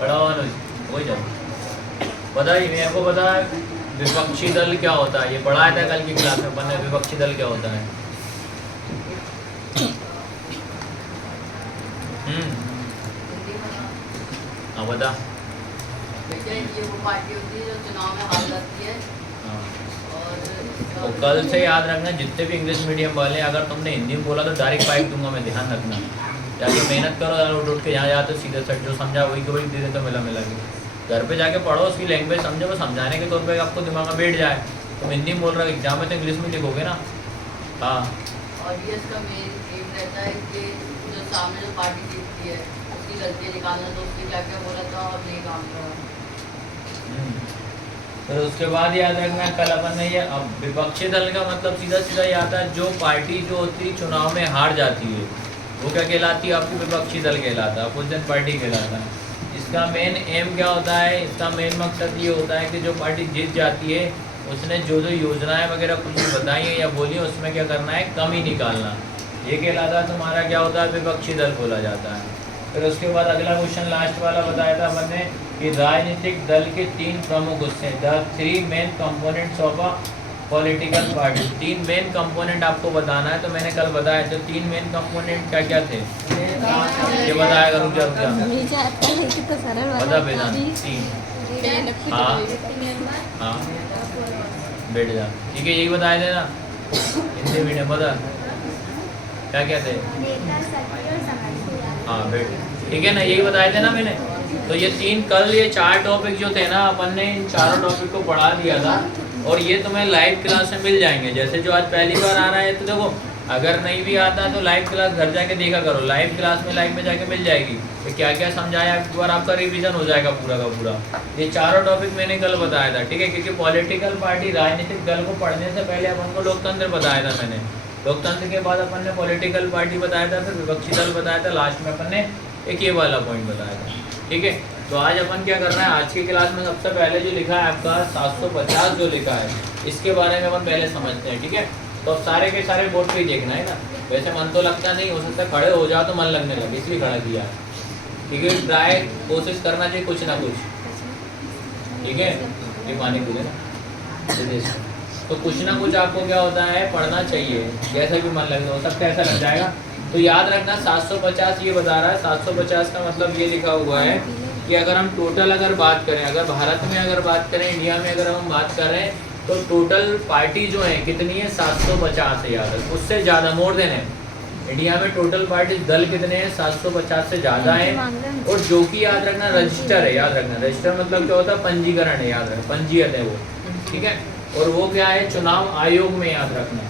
पढ़ा हुआ नहीं वही जाओ। पता ही मेरे को पता है विपक्षी दल क्या होता है, ये पढ़ाया था कल की क्लास में अपन ने, विपक्षी दल क्या होता है। हाँ बता। ये वो पार्टी होती है जो चुनाव में हार जाती है। और कल से याद रखना जितने भी इंग्लिश मीडियम वाले हैं, अगर तुमने हिंदी में बोला तो डायरेक्ट फाइव दूंगा मैं, ध्यान रखना। जाके मेहनत करो यार, उठ के यहाँ जाते सीधे सेट जो समझा वही को वही दे दे तो मिला मिला के घर पे जाके पढ़ो, उसकी लैंग्वेज समझो, वो समझाने के तौर पे आपको दिमाग में बैठ जाए। तुम हिंदी में बोल रहे हो, एग्जाम में तो इंग्लिश में लिखोगे ना। हाँ और ये इसका मेन एम रहता है कि जो सामने जो पार्टी जीतती है उसकी गलतियाँ निकालना, तो उसने क्या क्या बोला था और नहीं काम करा। फिर उसके बाद याद रखना कल अपन ने ये, अब विपक्षी दल का मतलब सीधा सीधा ये आता है जो पार्टी जो होती है चुनाव में हार जाती है वो क्या कहलाती है, आपकी विपक्षी दल कहलाता है, अपोजिशन पार्टी कहलाता है। इसका मेन एम क्या होता है, इसका मेन मकसद ये होता है कि जो पार्टी जीत जाती है उसने जो जो योजनाएं वगैरह कुछ भी बताई हैं या बोली हैं उसमें क्या करना है, कमी निकालना। ये कहलाता है तुम्हारा क्या होता है, विपक्षी दल बोला जाता है। फिर उसके बाद अगला क्वेश्चन लास्ट वाला बताया था अपन ने कि राजनीतिक दल के 3 प्रमुख हिस्से, the 3 main components of a political party. 3 main component आपको बताना है, तो मैंने कल बताया तो 3 मेन कंपोनेंट क्या क्या थे, ये बताया करूँ क्या बता बेटा। 3 हाँ हाँ बैठ जा, ठीक है, यही बताए थे ना हिंदी मीडियम, बता क्या क्या थे। हाँ बैठ, ठीक है ना, यही बताए थे ना मैंने। तो ये 3 कल ये 4 टॉपिक जो थे ना अपन ने इन चारों टॉपिक को पढ़ा दिया था और ये तुम्हें लाइव क्लास में मिल जाएंगे। जैसे जो आज पहली बार आ रहा है तो देखो, अगर नहीं भी आता तो लाइव क्लास घर जाके देखा करो, लाइव क्लास में लाइव में जाके मिल जाएगी तो क्या क्या समझाया, एक बार आपका रिवीजन हो जाएगा पूरा का पूरा। ये चारों टॉपिक मैंने कल बताया था, ठीक है, क्योंकि पॉलिटिकल पार्टी राजनीतिक दल को पढ़ने से पहले अपन को लोकतंत्र बताया था मैंने, लोकतंत्र के बाद अपन ने पॉलिटिकल पार्टी बताया था, फिर विपक्षी दल बताया था, लास्ट में अपन ने एक ये वाला पॉइंट बताया था, ठीक है। तो आज अपन क्या करना है, आज की क्लास में सबसे पहले जो लिखा है आपका 750 जो लिखा है इसके बारे में अपन पहले समझते हैं, ठीक है। तो सारे के सारे बोर्ड पे ही देखना है ना, वैसे मन तो लगता नहीं, हो सकता खड़े हो जाओ तो मन लगने लगे इसलिए खड़ा किया, ठीक है। ट्राई कोशिश करना चाहिए कुछ ना कुछ, ठीक है, ये पानी पी लेना। तो कुछ ना कुछ आपको क्या होता है पढ़ना चाहिए, जैसे भी मन लगने हो सकता है ऐसा लग जाएगा। तो याद रखना 750 ये बता रहा है, 750 का मतलब ये लिखा हुआ है कि अगर हम टोटल अगर बात करें, अगर भारत में अगर बात करें, इंडिया में अगर हम बात करें तो टोटल पार्टी जो है कितनी है, 750 है, याद रख, उससे ज़्यादा मोर देन है। इंडिया में टोटल पार्टी दल कितने हैं, 750 से ज़्यादा है। और जो कि याद रखना रजिस्टर है, याद रखना रजिस्टर मतलब क्या होता है, पंजीकरण है, याद रखना पंजीयत है वो, ठीक है। और वो क्या है, चुनाव आयोग में, याद रखना,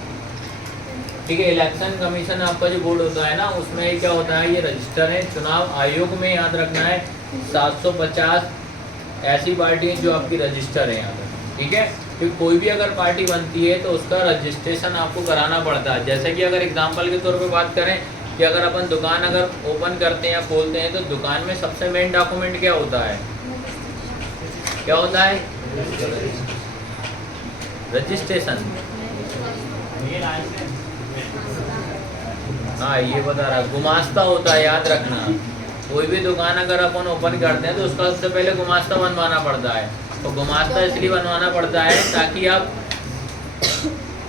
ठीक है। इलेक्शन कमीशन आपका जो बोर्ड होता है ना उसमें क्या होता है, ये रजिस्टर है, चुनाव आयोग में याद रखना है 750 ऐसी पार्टी हैं जो आपकी रजिस्टर है, याद रखना, ठीक है। फिर कोई भी अगर पार्टी बनती है तो उसका रजिस्ट्रेशन आपको कराना पड़ता है। जैसे कि अगर एग्जांपल के तौर पे बात करें कि अगर अपन दुकान अगर ओपन करते हैं या खोलते हैं तो दुकान में सबसे मेन डॉक्यूमेंट क्या होता है, क्या होता है, रजिस्ट्रेशन। हाँ ये बता रहा, गुमास्ता होता है, याद रखना। कोई भी दुकान अगर अपन ओपन करते हैं तो उसका सबसे पहले गुमास्ता बनवाना पड़ता है। तो गुमास्ता इसलिए बनवाना पड़ता है ताकि आप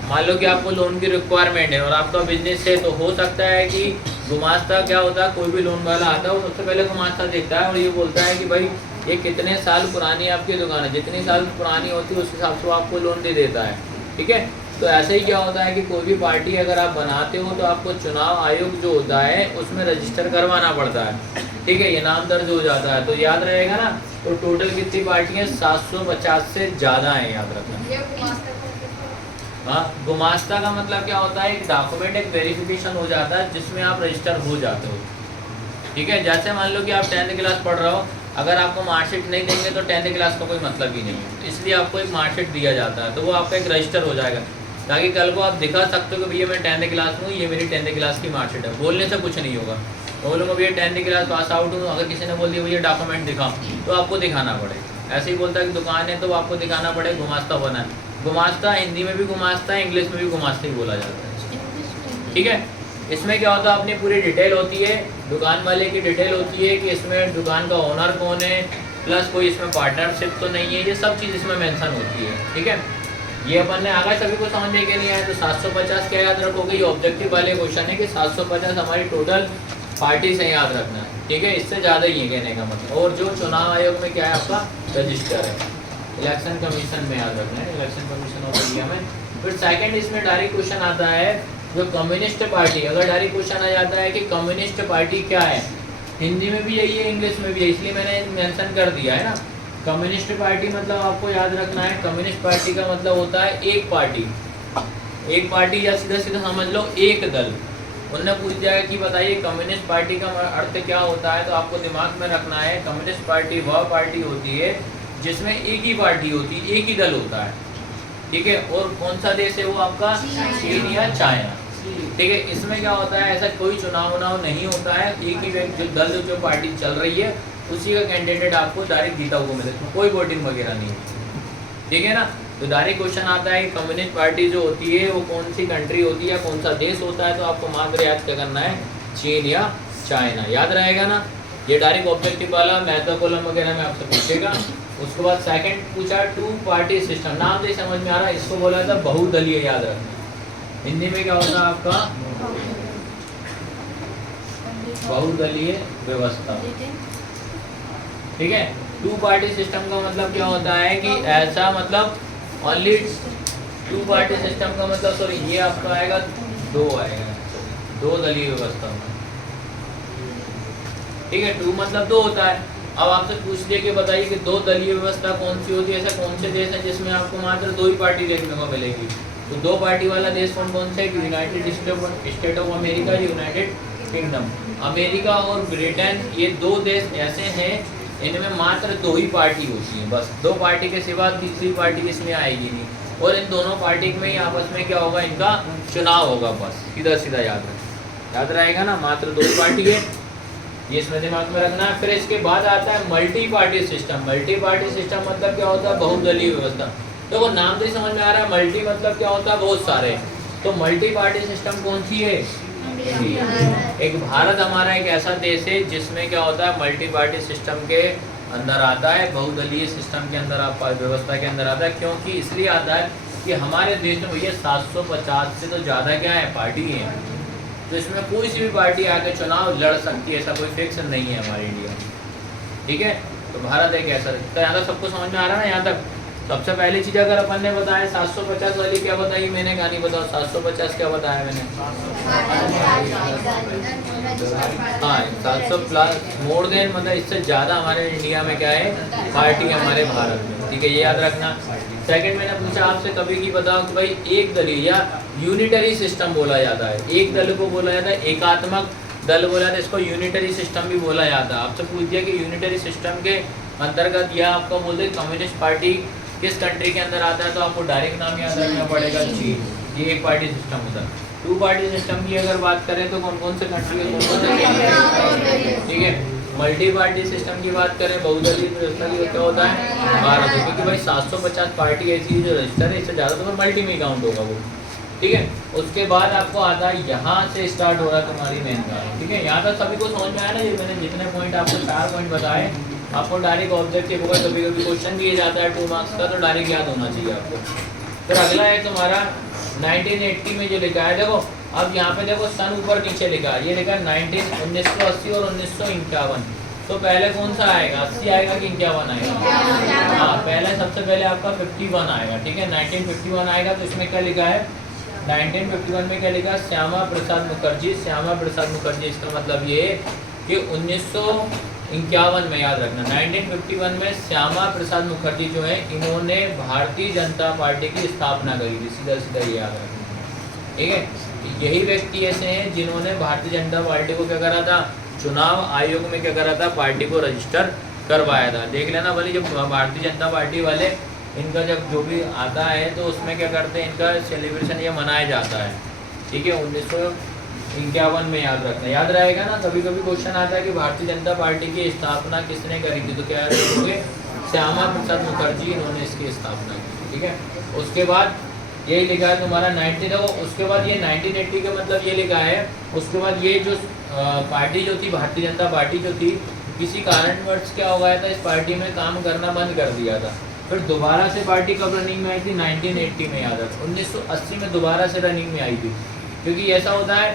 मान लो कि आपको लोन की रिक्वायरमेंट है और आपका बिजनेस है, तो हो सकता है कि गुमास्ता क्या होता है, कोई भी लोन वाला आता है वो सबसे पहले गुमास्ता देखता है और ये बोलता है कि भाई ये कितने साल पुरानी आपकी दुकान है, जितनी साल पुरानी होती है उस हिसाब से वो आपको लोन दे देता है, ठीक है। तो ऐसे ही क्या होता है कि कोई भी पार्टी अगर आप बनाते हो तो आपको चुनाव आयोग जो होता है उसमें रजिस्टर करवाना पड़ता है, ठीक है, ये नाम दर्ज हो जाता है। तो याद रहेगा ना, तो टोटल कितनी पार्टियां, 750 से ज़्यादा हैं, याद रखना। हाँ, गुमास्ता का मतलब क्या होता है, एक डॉक्यूमेंट एक वेरिफिकेशन हो जाता है जिसमें आप रजिस्टर हो जाते हो, ठीक है। जैसे मान लो कि आप 10th क्लास पढ़ रहे हो, अगर आपको मार्कशीट नहीं देंगे तो 10th क्लास का कोई मतलब ही नहीं है, इसलिए आपको एक मार्कशीट दिया जाता है, तो वो आपका एक रजिस्टर हो जाएगा ताकि कल को आप दिखा सकते हो कि भैया मैं 10th क्लास में हूँ, ये मेरी 10th क्लास की मार्कशीट है। बोलने से कुछ नहीं होगा, बोलूँगा भैया 10th क्लास पास आउट हूँ, अगर किसी ने बोल दिया भैया डॉक्यूमेंट दिखाओ तो आपको दिखाना पड़ेगा। ऐसे ही बोलता है कि दुकान है तो आपको दिखाना पड़ेगा गुमास्ता बना है। गुमास्ता हिंदी में भी गुमास्ता है, इंग्लिश में भी गुमास्ता ही बोला जाता है, ठीक है। इसमें क्या होता है, अपनी पूरी डिटेल होती है, दुकान वाले की डिटेल होती है कि इसमें दुकान का ओनर कौन है, प्लस कोई इसमें पार्टनरशिप तो नहीं है, ये सब चीज़ इसमें मेंशन होती है। ठीक है, ये अपन ने आगे सभी को समझने के लिए आया। तो 750 क्या याद रखोगे, ये ऑब्जेक्टिव वाले क्वेश्चन है कि 750 हमारी टोटल पार्टी से याद रखना है। ठीक है, इससे ज़्यादा ही है कहने का मतलब। और जो चुनाव आयोग में क्या है आपका रजिस्टर है, इलेक्शन कमीशन में याद रखना है, इलेक्शन कमीशन ऑफ इंडिया में। फिर सेकंड इसमें डायरेक्ट क्वेश्चन आता है जो कम्युनिस्ट पार्टी, अगर डायरेक्ट क्वेश्चन आ जाता है कि कम्युनिस्ट पार्टी क्या है, हिंदी में भी यही है, इंग्लिश में भी है, इसलिए मैंने मेंशन कर दिया है ना। कम्युनिस्ट पार्टी मतलब आपको याद रखना है, कम्युनिस्ट पार्टी का मतलब होता है एक पार्टी, एक पार्टी या सीधा सीधा समझ लो एक दल। उनने पूछ दिया कि बताइए कम्युनिस्ट पार्टी का अर्थ क्या होता है, तो आपको दिमाग में रखना है कम्युनिस्ट पार्टी वह पार्टी होती है जिसमें एक ही पार्टी होती है, एक ही दल होता है। ठीक है, और कौन सा देश है वो आपका, चीन या चाइना। ठीक है, इसमें क्या होता है, ऐसा कोई चुनाव नहीं होता है, एक ही जो दल जो पार्टी चल रही है उसी का कैंडिडेट आपको डायरेक्ट जीता हुआ मिलेगा, कोई वोटिंग वगैरह नहीं है। ठीक है ना, तो डायरेक्ट क्वेश्चन आता है कि कम्युनिस्ट पार्टी जो होती है वो कौन सी कंट्री होती है, कौन सा देश होता है, तो आपको मात्र याद क्या करना है, चीन या चाइना, याद रहेगा ना। ये डायरेक्ट ऑब्जेक्टिव वाला महत्व कॉलम वगैरह में आपसे पूछेगा। उसके बाद सेकंड पूछा टू पार्टी सिस्टम, नाम से समझ में आ रहा है, इसको बोला था बहुदलीय, याद रखना। हिंदी में क्या होता है आपका, बहुदलीय व्यवस्था। ठीक है, टू पार्टी सिस्टम का मतलब क्या होता है कि ऐसा मतलब ओनली टू पार्टी सिस्टम का मतलब, सॉरी ये आपका आएगा दो आएगा, दो दलीय व्यवस्था में। ठीक है, टू मतलब दो होता है। अब आपसे पूछ लिया कि बताइए कि दो दलीय व्यवस्था कौन सी होती है, ऐसा कौन से देश है जिसमें आपको मात्र दो ही पार्टी देखने को मिलेगी। तो दो पार्टी वाला देश कौन कौन से, United state of America, United kingdom. America और ब्रिटेन ये दो देश ऐसे हैं इनमें मात्र दो ही पार्टी होती है, बस दो पार्टी के सिवा तीसरी पार्टी इसमें आएगी नहीं। और इन दोनों पार्टी में ही आपस में क्या होगा, इनका चुनाव होगा, बस सीधा सीधा याद रहेगा ना, मात्र दो ही पार्टी है, ये इसमें दिमाग में रखना है। फिर इसके बाद आता है multi party system. Multi party system मतलब क्या होता है, बहुदलीय व्यवस्था। देखो नाम से ही समझ में आ रहा है, मल्टी मतलब क्या होता है, बहुत सारे। तो मल्टी पार्टी सिस्टम कौन सी है, एक भारत हमारा एक ऐसा देश है जिसमें क्या होता है, मल्टी पार्टी सिस्टम के अंदर आता है, बहुदलीय सिस्टम के अंदर आप व्यवस्था के अंदर आता है। क्योंकि इसलिए आता है कि हमारे देश में भैया 750 से तो ज़्यादा क्या है, पार्टी है, तो इसमें कोई सी भी पार्टी आके चुनाव लड़ सकती है, ऐसा कोई फिक्स नहीं है हमारे इंडिया में। ठीक है, तो भारत एक ऐसा, तो यहाँ तक सबको समझ में आ रहा है ना। यहाँ तक सबसे पहली चीज़ अगर अपन ने बताया 750 वाली क्या बताई मैंने, कहानी बताओ 750 क्या बताया मैंने, हाँ 700 प्लस मोर देन, मतलब इससे ज़्यादा हमारे इंडिया में क्या है, पार्टी हमारे भारत में। ठीक है, ये याद रखना। सेकंड मैंने पूछा आपसे कभी की बताओ कि भाई एक दलीय या यूनिटरी सिस्टम बोला जाता है, एक दल को बोला जाता है एकात्मक दल बोला जाता है, इसको यूनिटरी सिस्टम भी बोला जाता है। आपसे पूछ दिया कि यूनिटरी सिस्टम के अंतर्गत यह आपको बोलते कम्युनिस्ट पार्टी किस कंट्री के अंदर आता है, तो आपको डायरेक्ट नाम याद रखना पड़ेगा, चीन। ये एक पार्टी सिस्टम होता है। टू पार्टी सिस्टम की अगर बात करें तो कौन कौन से कंट्री है, ठीक है। मल्टी पार्टी सिस्टम की बात करें, बहुदलीय व्यवस्था की, क्या होता है, भारत। क्योंकि भाई 750 पार्टी ऐसी है जो रजिस्टर है, इससे ज़्यादा तो मल्टी में काउंट होगा वो। ठीक है, उसके बाद आपको आता है, यहाँ से स्टार्ट हो रहा है तुम्हारी मेन का। ठीक है, यहाँ तक सभी को समझ में आया ना, ये मैंने जितने पॉइंट आपको 4 पॉइंट बताए, आपको डायरेक्ट ऑब्जेक्टिव होगा, कभी कभी क्वेश्चन दिया जाता है 2 मार्क्स का, तो डायरेक्ट याद होना चाहिए आपको। फिर अगला है तुम्हारा 1980 में जो लिखा है, देखो अब यहाँ पे देखो सन ऊपर नीचे लिखा है, ये लिखा है 1980 और 1951। तो पहले कौन सा आएगा, 80 आएगा कि 51 आएगा? हाँ, पहले सबसे पहले आपका 51 आएगा। ठीक है, 1951 आएगा। तो इसमें क्या लिखा है, 1951 में क्या लिखा है, श्यामा प्रसाद मुखर्जी। श्यामा प्रसाद मुखर्जी, इसका मतलब ये कि 1951 में, याद रखना 1951 में श्यामा प्रसाद मुखर्जी जो है, इन्होंने भारतीय जनता पार्टी की स्थापना करी थी। सीधा सीधा ये याद रखना। ठीक है, यही व्यक्ति ऐसे हैं जिन्होंने भारतीय जनता पार्टी को क्या करा था, चुनाव आयोग में क्या करा था, पार्टी को रजिस्टर करवाया था। देख लेना भले, जब भारतीय जनता पार्टी वाले इनका जब जो भी आता है तो उसमें क्या करते हैं, इनका सेलिब्रेशन ये मनाया जाता है। ठीक है, 1951 में, याद रखना, याद रहेगा ना। कभी कभी क्वेश्चन आता है कि भारतीय जनता पार्टी की स्थापना किसने करी थी, तो क्या लिखोगे, श्यामा प्रसाद मुखर्जी, इन्होंने इसकी स्थापना की। ठीक है, उसके बाद यही लिखा है तुम्हारा 90। देखो उसके बाद ये 1980 का मतलब ये लिखा है। उसके बाद ये जो पार्टी जो थी, भारतीय जनता पार्टी जो थी, किसी कारणवश क्या हो गया था, इस पार्टी में काम करना बंद कर दिया था। फिर दोबारा से पार्टी कब रनिंग में आई थी? 1980 में। याद रखो 1980 में दोबारा से रनिंग में आई थी। क्योंकि ऐसा होता है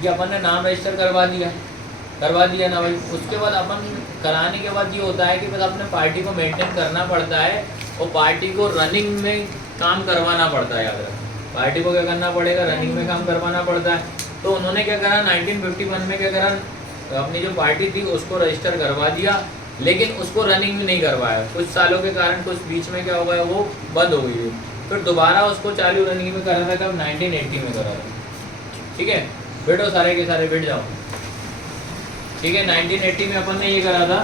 कि अपन ने नाम रजिस्टर करवा दिया ना भाई। उसके बाद अपन कराने के बाद ये होता है कि बस अपने पार्टी को मेंटेन करना पड़ता है और पार्टी को रनिंग में काम करवाना पड़ता है। याद रखो पार्टी को क्या करना पड़ेगा? रनिंग में काम करवाना पड़ता है। तो उन्होंने क्या करा 1951 में क्या करा, अपनी जो पार्टी थी उसको रजिस्टर करवा दिया, लेकिन उसको रनिंग में नहीं करवाया। कुछ सालों के कारण कुछ बीच में क्या हो गया, वो बंद हो गई। फिर दोबारा उसको चालू रनिंग में करा था कब? 1980 में करा था। ठीक है, बैठो सारे के सारे बैठ जाओ। ठीक है, 1980 में अपन ने ये करा था।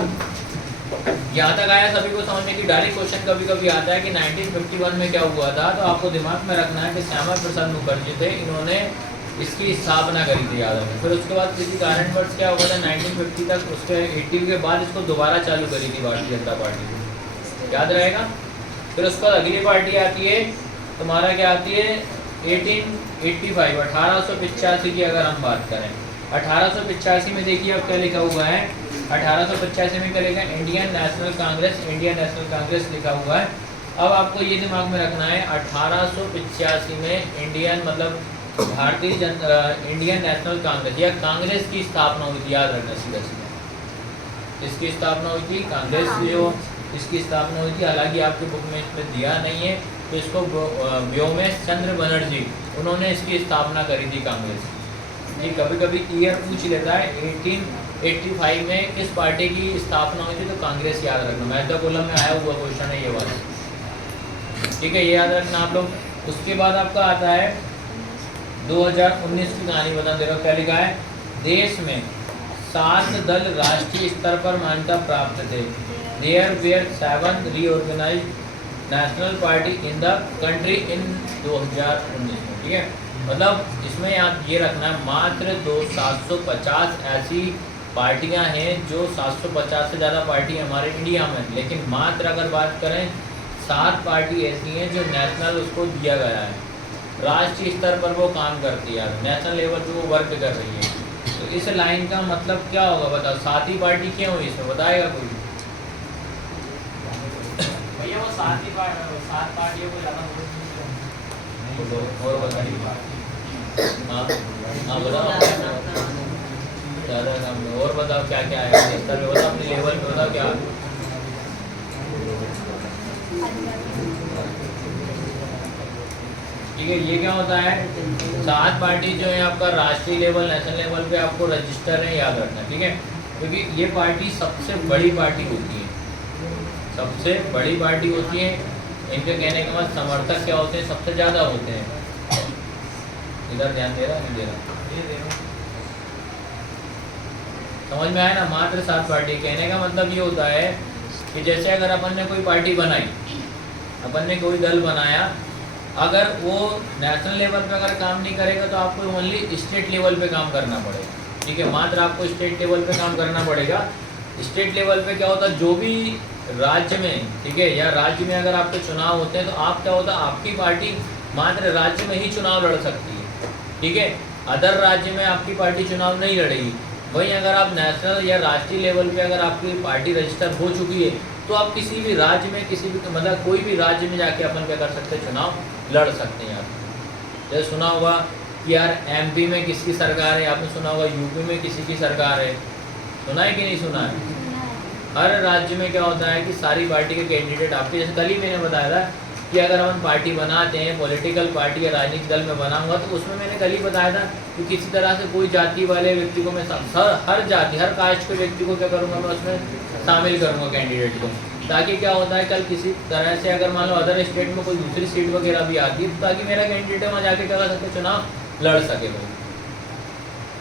यहाँ तक आया सभी को समझने की? डायरेक्ट क्वेश्चन कभी कभी आता है कि 1951 में क्या हुआ था, तो आपको दिमाग में रखना है कि श्यामा प्रसाद मुखर्जी थे, इन्होंने इसकी स्थापना करी थी। याद रखें। फिर उसके बाद किसी कारणवश क्या हुआ था 1950 तक, उसके 80 के बाद इसको दोबारा चालू करी थी भारतीय जनता पार्टी। याद रहेगा। फिर उसके बाद अगली पार्टी आती है तुम्हारा, क्या आती है? 1885 1885 की अगर हम बात करें, 1885 में देखिए अब क्या लिखा हुआ है। 1885 में क्या लिखा है? Indian national Congress, Indian national Congress लिखा हुआ है। अब आपको ये दिमाग में रखना है 1885 में इंडियन मतलब भारतीय इंडियन नेशनल कांग्रेस या कांग्रेस की स्थापना हुई थी। याद रखना सीधा सीधा इसकी स्थापना हुई थी, कांग्रेस जो इसकी स्थापना हुई थी। हालांकि आपके बुक में इसमें दिया नहीं है, तो इसको व्योमेश चंद्र बनर्जी, उन्होंने इसकी स्थापना करी थी कांग्रेस। ये कभी कभी ईयर पूछ लेता है 1885 में किस पार्टी की स्थापना हुई थी, तो कांग्रेस। याद रखना, मैथ्योकोलम में आया हुआ क्वेश्चन है ये वाला। ठीक है, ये याद रखना आप लोग। उसके बाद आपका आता है 2019 की कहानी बता दे रहा हूँ। क्या लिखा है? देश में 7 दल राष्ट्रीय स्तर पर मान्यता प्राप्त थे। There were 7 reorganised national party in the country in 2019 में। ठीक है, मतलब इसमें आप ये रखना है मात्र 750 ऐसी पार्टियां हैं, जो 750 से ज़्यादा पार्टी हमारे इंडिया में, लेकिन मात्र अगर बात करें 7 पार्टी ऐसी हैं जो नेशनल उसको दिया गया है, राष्ट्रीय स्तर पर वो काम करती है, नेशनल लेवल पे वो वर्क कर रही है। तो इस लाइन का मतलब क्या होगा बताओ? 7 ही पार्टी क्यों हुई इसमें, बताएगा कोई? भैया वो 7 पार्टियों को ज़्यादा और बताइए। हाँ हाँ बताओ, ज़्यादा काम में और बताओ क्या क्या है स्तर पे, बताओ अपने लेवल पे बताओ क्या। ठीक है, ये क्या होता है? 7 पार्टी जो है आपका राष्ट्रीय लेवल, नेशनल लेवल पे आपको रजिस्टर है, याद रखना। ठीक है, क्योंकि ये पार्टी सबसे बड़ी पार्टी होती है, सबसे बड़ी पार्टी होती है। इनके कहने के बाद समर्थक क्या होते हैं? सबसे ज़्यादा होते हैं। इधर ध्यान दे रहा नहीं दे रहा? समझ में आया ना? मात्र 7 पार्टी। कहने का मतलब ये होता है कि जैसे अगर अपन ने कोई पार्टी बनाई, अपन ने कोई दल बनाया, अगर वो नेशनल लेवल पे अगर काम नहीं करेगा तो आपको ओनली स्टेट लेवल पे काम करना पड़ेगा। ठीक है, मात्र आपको स्टेट लेवल पे काम करना पड़ेगा। स्टेट लेवल पे क्या होता है? जो भी राज्य में, ठीक है, या राज्य में अगर आपके चुनाव होते हैं तो आप क्या होता है, आपकी पार्टी मात्र राज्य में ही चुनाव लड़ सकती है। ठीक है, अदर राज्य में आपकी पार्टी चुनाव नहीं लड़ेगी। वहीं अगर आप नेशनल या राष्ट्रीय लेवल पे अगर आपकी पार्टी रजिस्टर हो चुकी है तो आप किसी भी राज्य में, किसी भी मतलब कोई भी राज्य में जाके अपन क्या कर सकते हैं? चुनाव लड़ सकते हैं। यार जैसे सुना होगा कि यार एमपी में किसकी सरकार है, आपने सुना होगा यूपी में किसी की सरकार है, सुना है कि नहीं सुना है? हर राज्य में क्या होता है कि सारी पार्टी के कैंडिडेट आपके, जैसे कल ही मैंने बताया था कि अगर हम पार्टी बनाते हैं, पॉलिटिकल पार्टी या राजनीतिक दल में बनाऊंगा, तो उसमें मैंने कल ही बताया था कि किसी तरह से कोई जाति वाले व्यक्ति को मैं हर जाति, हर कास्ट के व्यक्ति को क्या करूँगा, मैं उसमें शामिल करूँगा कैंडिडेट को, ताकि क्या होता है कल किसी तरह से अगर मान लो अदर स्टेट में कोई दूसरी सीट वगैरह भी आती है, ताकि मेरा कैंडिडेट वहाँ जाके क्या कर सकते, चुनाव लड़ सके वो।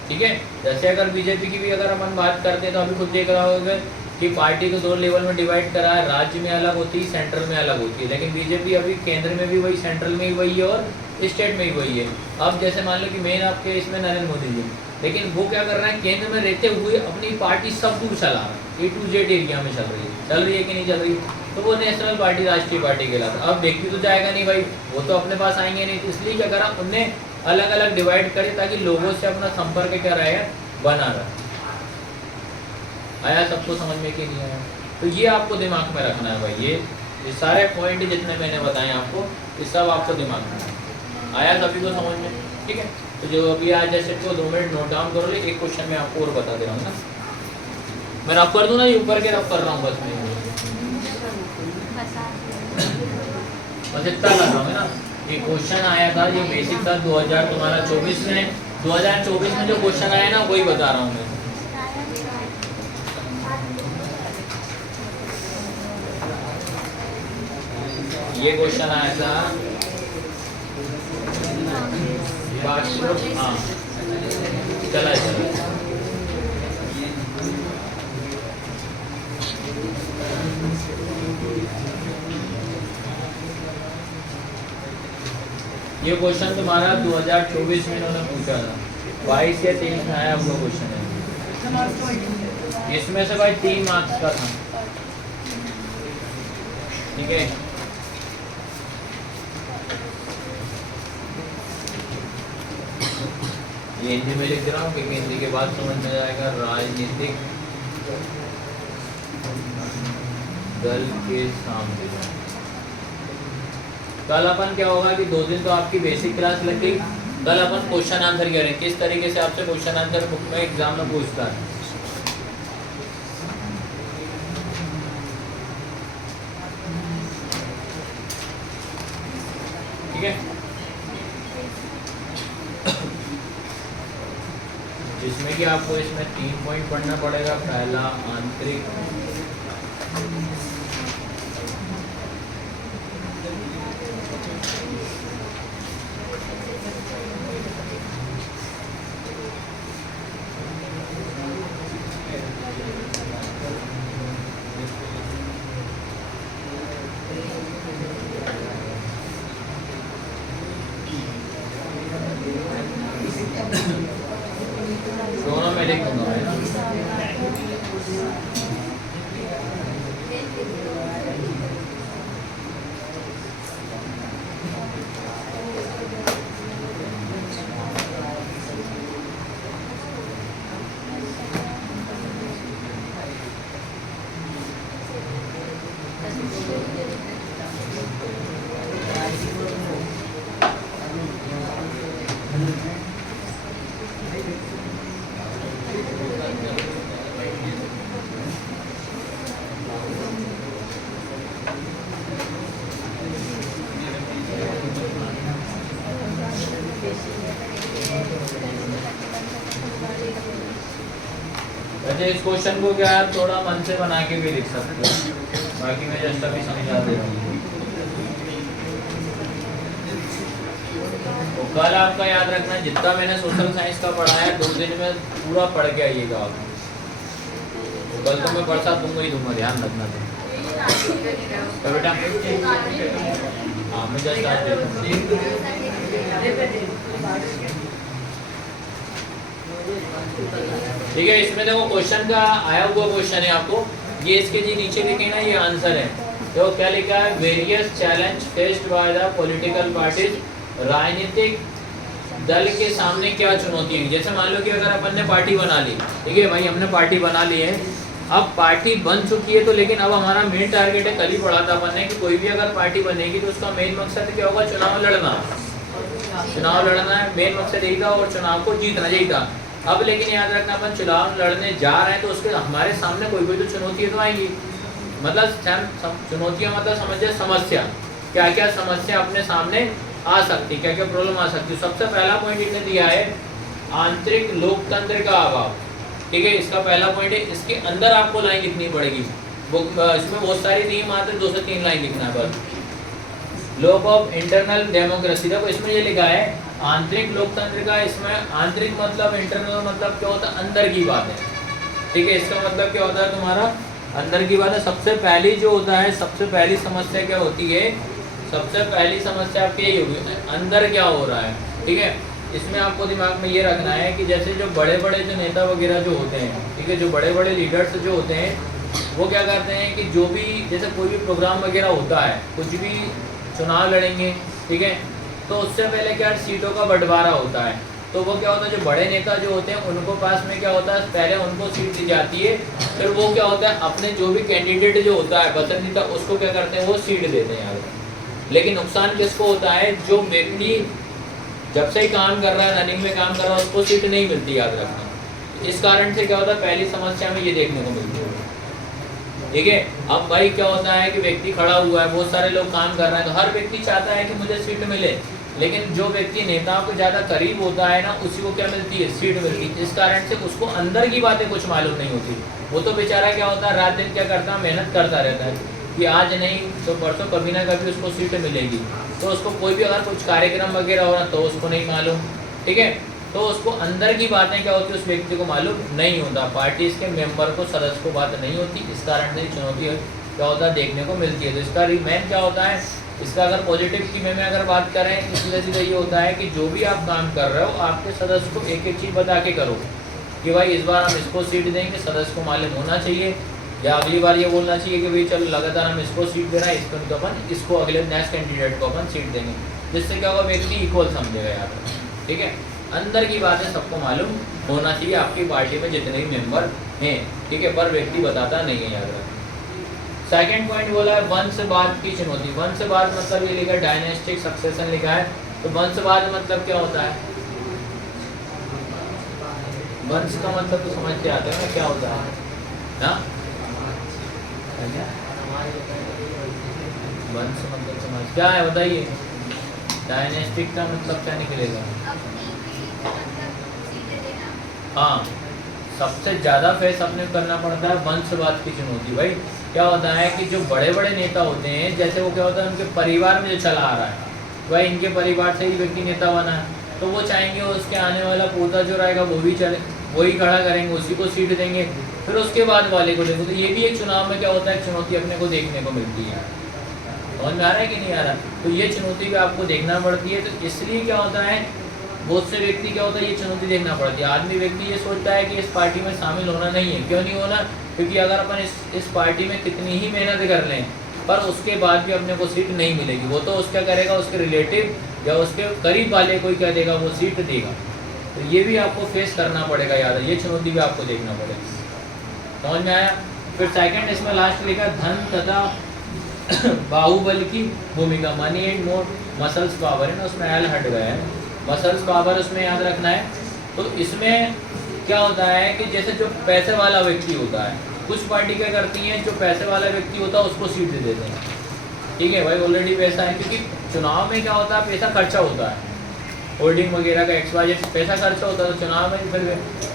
ठीक है, जैसे अगर बीजेपी की भी अगर अपन बात करते हैं तो अभी खुद देख रहा होगा कि पार्टी को 2 लेवल में डिवाइड करा है, राज्य में अलग होती है, सेंट्रल में अलग होती है, लेकिन बीजेपी अभी केंद्र में भी वही, सेंट्रल में भी वही है और स्टेट में भी वही है। अब जैसे मान लो कि मेन आपके इसमें नरेंद्र मोदी जी, लेकिन वो क्या कर रहे हैं, केंद्र में रहते हुए अपनी पार्टी सब दूर चला रहा है, A to Z एरिया में चल रही है कि नहीं चल रही? तो वो नेशनल पार्टी, राष्ट्रीय पार्टी कहलाता। अब व्यक्ति तो जाएगा नहीं भाई, वो तो अपने पास आएंगे नहीं, तो इसलिए क्या करा उनने अलग अलग डिवाइड करे ताकि लोगों से अपना संपर्क क्या रहे, बना रहे। आया सबको समझ में कि नहीं आया? तो ये आपको दिमाग में रखना है भाई, ये सारे पॉइंट जितने मैंने बताए आपको, ये सब आपको दिमाग में आया, सभी को समझ में? ठीक है, तो जो अभी आज जैसे को 2 मिनट नोट डाउन करो। ले एक क्वेश्चन मैं आपको और बता दे रहा हूँ ना, मैं रफ कर दूँ ना, ये ऊपर के रफ कर रहा हूँ बस मैं, बस इतना कर रहा हूँ ना। ये क्वेश्चन आया था, ये बेसिक था 2024 में, 2024 में जो क्वेश्चन आया ना वही बता रहा हूँ मैं। ये क्वेश्चन आया था, हाँ चला चला। ये क्वेश्चन तुम्हारा 2024 में इन्होंने पूछा था, 22 या 23 में आया आपका क्वेश्चन है। इसमें से भाई 3 मार्क्स का था, ठीक है। ये हिंदी में लिख रहा हूँ क्योंकि हिंदी के बाद समझ में आएगा। राजनीतिक दल के सामने कल अपन क्या होगा कि 2 दिन तो आपकी बेसिक क्लास लग गई, कल अपन क्वेश्चन आंसर करें किस तरीके से आपसे क्वेश्चन आंसर बुक में एग्जाम में पूछता है। ठीक है, जिसमें कि आपको इसमें 3 पॉइंट पढ़ना पड़ेगा। पहला आंतरिक दोनों में लिख दूंगा है ना। अच्छा, इस क्वेश्चन को क्या आप थोड़ा मन से बना के भी लिख सकते हो, बाकी मैं जस्ट अभी समझा दे रहा हूँ। तो कल आपका याद रखना जितना मैंने सोशल साइंस का पढ़ाया 2 दिन में पूरा पढ़ के आइएगा आप। तो कल तो मैं प्रसाद दूंगा ही दूंगा, ध्यान रखना तो बेटा। हाँ मैं जस्ट आज ठीक है। इसमें देखो क्वेश्चन का आया हुआ क्वेश्चन है आपको, ये इसके जी नीचे लिखे ना, ये आंसर है। तो क्या लिखा है, various challenge faced by the political parties, राजनीतिक दल के सामने क्या चुनौती है। जैसे मान लो कि अगर अपन ने पार्टी बना ली, ठीक है भाई, हमने पार्टी बना ली है, अब पार्टी बन चुकी है, तो लेकिन अब हमारा मेन टारगेट है, कल ही पढ़ा था अपन ने कि कोई भी अगर पार्टी बनेगी तो उसका मेन मकसद क्या होगा, चुनाव लड़ना। चुनाव लड़ना है मेन मकसद यही था, और चुनाव को जीतना यही था। अब लेकिन याद रखना, अपन चुनाव लड़ने जा रहे हैं तो उसके हमारे सामने कोई कोई तो चुनौतियाँ तो आएंगी। मतलब चुनौतियाँ मतलब समझिए समस्या, क्या क्या समस्या अपने सामने आ सकती, क्या क्या प्रॉब्लम आ सकती है। सबसे पहला पॉइंट इन्हें दिया है आंतरिक लोकतंत्र का अभाव, ठीक है, इसका पहला पॉइंट है। इसके अंदर आपको लाइन लिखनी पड़ेगी, वो इसमें बहुत सारी नहीं, मात्र 2 से 3 लाइन लिखना है बस। लॉ ऑफ इंटरनल डेमोक्रेसी, देखो इसमें ये लिखा है आंतरिक लोकतंत्र का, इसमें आंतरिक मतलब इंटरनल मतलब क्या होता है, अंदर की बात है, ठीक है। इसका मतलब क्या होता है तुम्हारा, अंदर की बात है। सबसे पहली जो होता है, सबसे पहली समस्या क्या होती है, सबसे पहली समस्या आपकी यही होगी, अंदर क्या हो रहा है, ठीक है। इसमें आपको दिमाग में ये रखना है कि जैसे जो बड़े बड़े जो नेता वगैरह जो होते हैं, ठीक है, जो बड़े बड़े लीडर्स जो होते हैं, वो क्या करते हैं कि जो भी जैसे कोई भी प्रोग्राम वगैरह होता है, कुछ भी चुनाव लड़ेंगे, ठीक है, तो उससे पहले क्या सीटों का बंटवारा होता है। तो वो क्या होता है, जो बड़े नेता जो होते हैं उनको पास में क्या होता है, पहले उनको सीट दी जाती है, फिर वो क्या होता है अपने जो भी कैंडिडेट जो होता है पसंदीदा उसको क्या करते हैं, वो सीट देते हैं यार। लेकिन नुकसान किसको होता है, जो व्यक्ति जब से ही काम कर रहा है, रनिंग में काम कर रहा है, उसको सीट नहीं मिलती, याद रखना। इस कारण से क्या होता है, पहली समस्या में ये देखने को मिलती है, ठीक है। अब भाई क्या होता है कि व्यक्ति खड़ा हुआ है, बहुत सारे लोग काम कर रहे हैं, तो हर व्यक्ति चाहता है कि मुझे सीट मिले, लेकिन जो व्यक्ति नेताओं के ज़्यादा करीब होता है ना, उसी को क्या मिलती है, सीट मिलती है। इस कारण से उसको अंदर की बातें कुछ मालूम नहीं होती। वो तो बेचारा क्या होता है, रात दिन क्या करता है, मेहनत करता रहता है कि आज नहीं तो परसों कभी ना कभी उसको सीट मिलेगी। तो उसको कोई भी अगर कुछ कार्यक्रम वगैरह हो रहा तो उसको नहीं मालूम, ठीक है। तो उसको अंदर की बातें क्या होती है, उस व्यक्ति को मालूम नहीं होता, पार्टी इसके मेंबर को, सदस्य को बात नहीं होती। इस कारण से चुनौती क्या होता है, देखने को मिलती है। तो इसका मेन क्या होता है, इसका अगर पॉजिटिव की में अगर बात करें, सीधा सीधा ये होता है कि जो भी आप काम कर रहे हो, आपके सदस्य को एक एक चीज़ बता के करो कि भाई इस बार हम इसको सीट देंगे, सदस्य को मालूम होना चाहिए। या अगली बार ये बोलना चाहिए कि भाई चलो लगातार हम इसको सीट दे रहे हैं, इसको तो अपन इसको अगले नेक्स्ट कैंडिडेट को अपन सीट देंगे, जिससे क्या होगा, व्यक्ति इक्वल समझेगा यार, ठीक है। अंदर की बातें सबको मालूम होना चाहिए, आपकी पार्टी में जितने भी मेंबर हैं, ठीक है, पर व्यक्ति बताता नहीं है, याद रखना। सेकंड पॉइंट बोला है वंशवाद की चुनौती। वंशवाद मतलब ये लिखा है डायनेस्टिक सक्सेशन लिखा है। तो वंशवाद मतलब क्या होता है, वंश का मतलब तो समझ के आते हैं ना क्या होता है ना, वंश मतलब समझ क्या है, बताइए। डायनेस्टिक का मतलब क्या निकलेगा, हाँ, सबसे ज़्यादा फेस अपने करना पड़ता है वंशवाद की चुनौती। भाई क्या होता है कि जो बड़े बड़े नेता होते हैं, जैसे वो क्या होता है उनके परिवार में जो चला आ रहा है, भाई इनके परिवार से ही व्यक्ति नेता बना है, तो वो चाहेंगे उसके आने वाला पोता जो रहेगा वो भी चले, वही खड़ा करेंगे, उसी को सीट देंगे, फिर उसके बाद वाले को देंगे। तो ये भी एक चुनाव में क्या होता है, चुनौती अपने को देखने को मिलती है। समझ में आ रहा है कि नहीं आ रहा, तो ये चुनौती भी आपको देखना पड़ती है। तो इसलिए क्या होता है, बहुत से व्यक्ति क्या होता है, ये चुनौती देखना पड़ती है। आदमी व्यक्ति ये सोचता है कि इस पार्टी में शामिल होना नहीं है, क्यों नहीं होना, क्योंकि अगर अपन इस पार्टी में कितनी ही मेहनत कर लें, पर उसके बाद भी अपने को सीट नहीं मिलेगी, वो तो उसका करेगा, उसके रिलेटिव या उसके करीब वाले कोई क्या देगा, वो सीट देगा। तो ये भी आपको फेस करना पड़ेगा, याद है, ये चुनौती भी आपको देखना पड़ेगा। समझ में आया। फिर सेकंड इसमें लास्ट लिखा धन तथा बाहुबल की भूमिका, money and more muscles power है ना, उसमें एल हट गया है, मसल्स पावर उसमें याद रखना है। तो इसमें क्या होता है कि जैसे जो पैसे वाला व्यक्ति होता है, कुछ पार्टी क्या करती हैं, जो पैसे वाला व्यक्ति होता है उसको सीट दे देते हैं, ठीक है भाई, ऑलरेडी पैसा है, क्योंकि चुनाव में क्या होता है, पैसा खर्चा होता है, होल्डिंग वगैरह का XYZ पैसा खर्चा होता है। तो चुनाव में फिर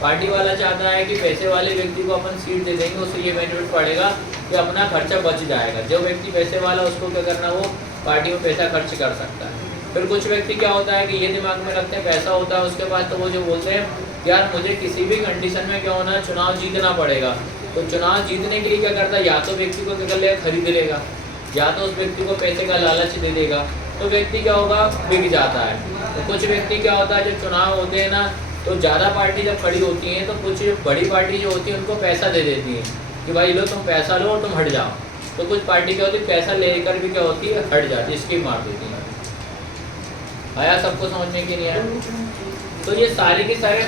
पार्टी वाला चाहता है कि पैसे वाले व्यक्ति को अपन सीट दे देंगे, उससे ये बेनिफिट पड़ेगा कि अपना खर्चा बच जाएगा। जो व्यक्ति पैसे वाला उसको क्या करना, वो पार्टी में पैसा खर्च कर सकता है। फिर कुछ व्यक्ति क्या होता है कि ये दिमाग में रखते हैं, पैसा होता है उसके पास, तो वो जो बोलते हैं यार मुझे किसी भी कंडीशन में क्या होना है, चुनाव जीतना पड़ेगा। तो चुनाव जीतने के लिए क्या करता है, या तो व्यक्ति को क्या कर लेगा, खरीद लेगा, या तो उस व्यक्ति को पैसे का लालच दे देगा, तो व्यक्ति क्या होगा, बिक जाता है। तो कुछ व्यक्ति क्या होता है, जब चुनाव होते हैं ना, तो ज़्यादा पार्टी जब खड़ी होती हैं, तो कुछ बड़ी पार्टी जो होती है उनको पैसा दे देती है कि भाई लो तुम पैसा लो और तुम हट जाओ। तो कुछ पार्टी क्या होती है, पैसा लेकर भी क्या होती है, हट जाती है, स्कीम मार देती है। आया सबको समझ में कि नहीं आया। तो ये सारे के सारे